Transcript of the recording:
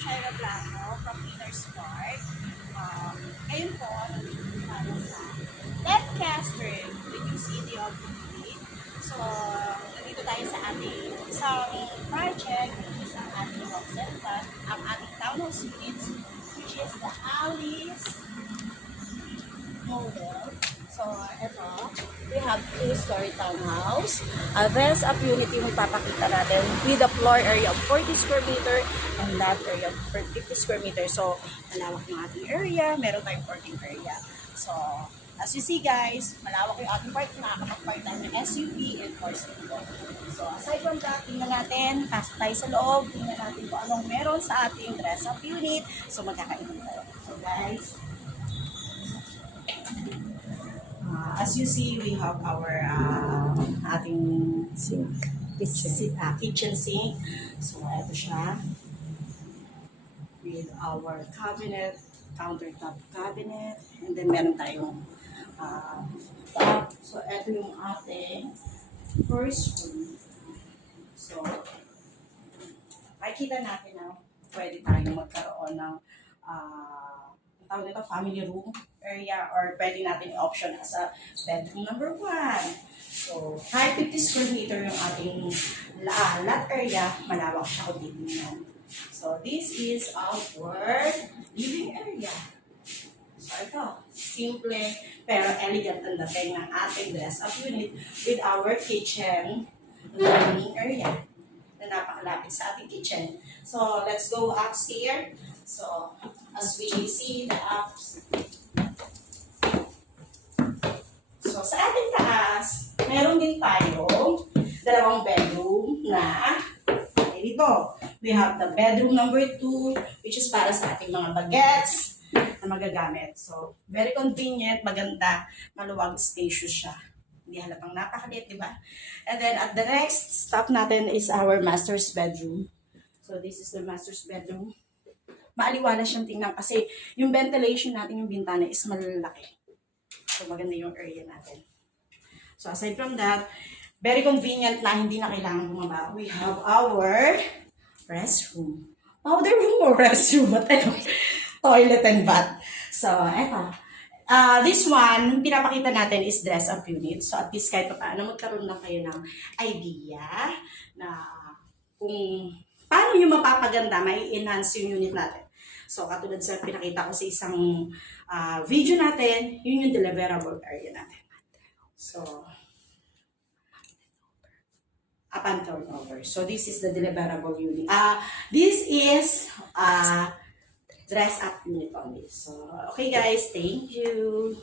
Shaira Blanco from Leaders Park. Ngayon po, nandito tayo sa Webcaster with new city of Italy. So, nandito tayo sa ating isang project, which is ang ating concept, ang ating townhouse units, which is the Alice model. So, ito, we have 2-story townhouse. Advanced up unit yung ipapakita natin with a floor area of 40 square meter and lot area of 50 square meter. So, malawak yung ating area. Meron tayong parking area. So, as you see guys, malawak yung ating park. Nakakapag-park tayo ng SUV and 4-seater. So, aside from that, tingnan natin. Pasok tayo sa loob. Tingnan natin kung anong meron sa ating dress-up unit. So, magkakainin tayo. So, guys, as you see, we have our ating Sink. kitchen sink. So, ito siya. With our cabinet, countertop cabinet. And then, meron tayong top. So, ito yung ating first room. So, makikita natin na pwede tayong magkaroon ng tawag nito, family room area, or pwede natin option as a bedroom number 1. So, kahit 50 square meter yung ating lot area, malawak siya kung titignan. So, this is our living area. So, ito, simple pero elegant ang dating ng ating dress-up unit with our kitchen living area na napakalapit sa ating kitchen. So, let's go upstairs. So, as we see the apps. So, sa ating taas, meron din tayong 2 bedroom na dito. We have the bedroom number 2, which is para sa ating mga bagets na magagamit. So, very convenient, maganda, maluwag, spacious siya. Hindi halatang napakaliit, di ba? And then, at the next stop natin is our master's bedroom. So, this is the master's bedroom. Maaliwalas siyang tingnan kasi yung ventilation natin, yung bintana is malalaki. So, maganda yung area natin. So, aside from that, very convenient na hindi na kailangan bumaba. We have our restroom. Powder room or restroom? But anyway, toilet and bath. So, eto. This one, pinapakita natin is dress-up unit. So, at least kahit pa paano, magkaroon na kayo ng idea na kung paano yung mapapaganda, may enhance yung unit natin. So, katulad sa pinakita ko sa isang video natin, yun yung deliverable area natin. So, up and turnover. So, this is the deliverable unit. This is dress-up unit only. So, okay guys, thank you.